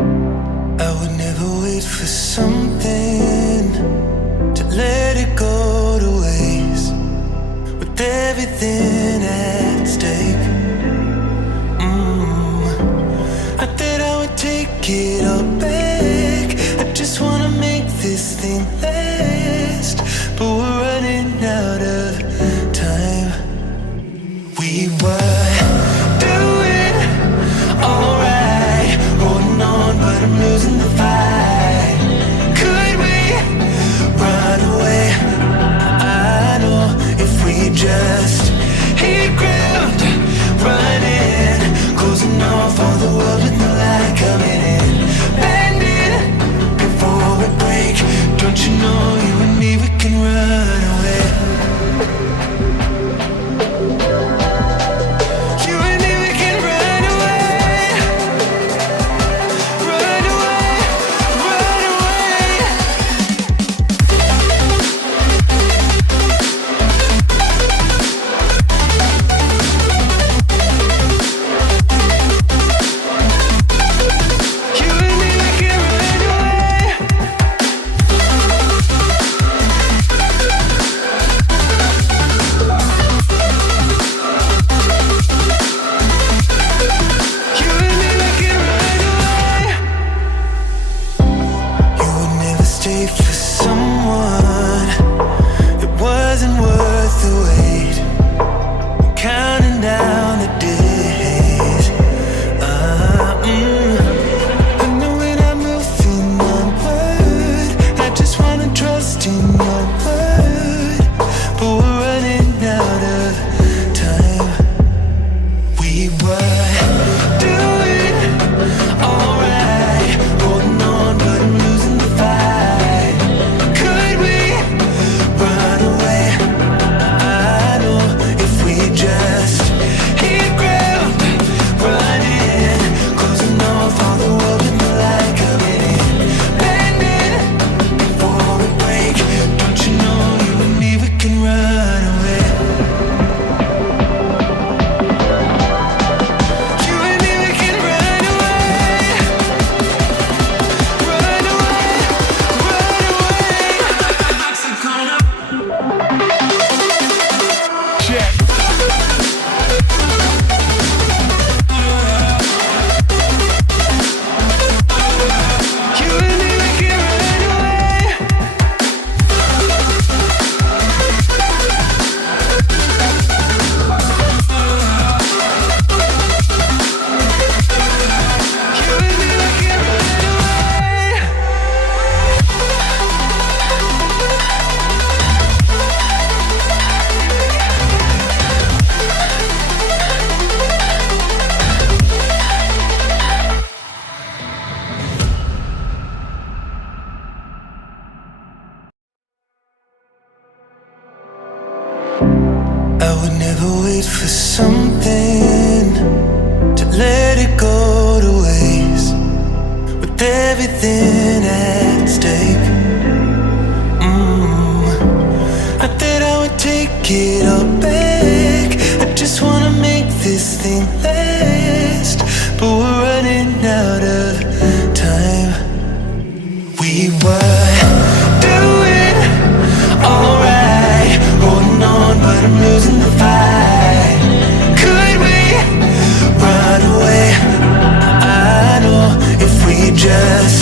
I would never wait for something to let it go to waste, with everything at stake. I thought I would take it all back. I just wanna make this thing last, but we're running out of time. We were doing alright, holding on, but I'm losing the fight. Could we run away? I know if we just hit ground, running, closing off all the world with no light coming in, bending before we break. Don't you know, you and me, we can run away. You and me, we can run away. Run away, run away. You and me, we can run away. You and me, we can run away. You would never stay for someone that wasn't worth the wait. I'm counting down the days. I know when I'm moving onward, I just wanna trust in your word, but we're running out of time. We were doing alright, holding on, but I'm losing the fight. Could we run away? I know if we just hit ground, running, closing off all the world with no light coming in, bending before we break. Don't you know, you and me, we can run away. You and me, we can run away. Run away, run away. Check. You and me, we can run away. You and me, we can run away. I would never wait for something to let it go to waste, with everything at stake. I thought I would take it all back. I just wanna make this thing last, but we're running out of time. We were doing alright, holding on, but I'm losing the fight. Could we run away? I know if we just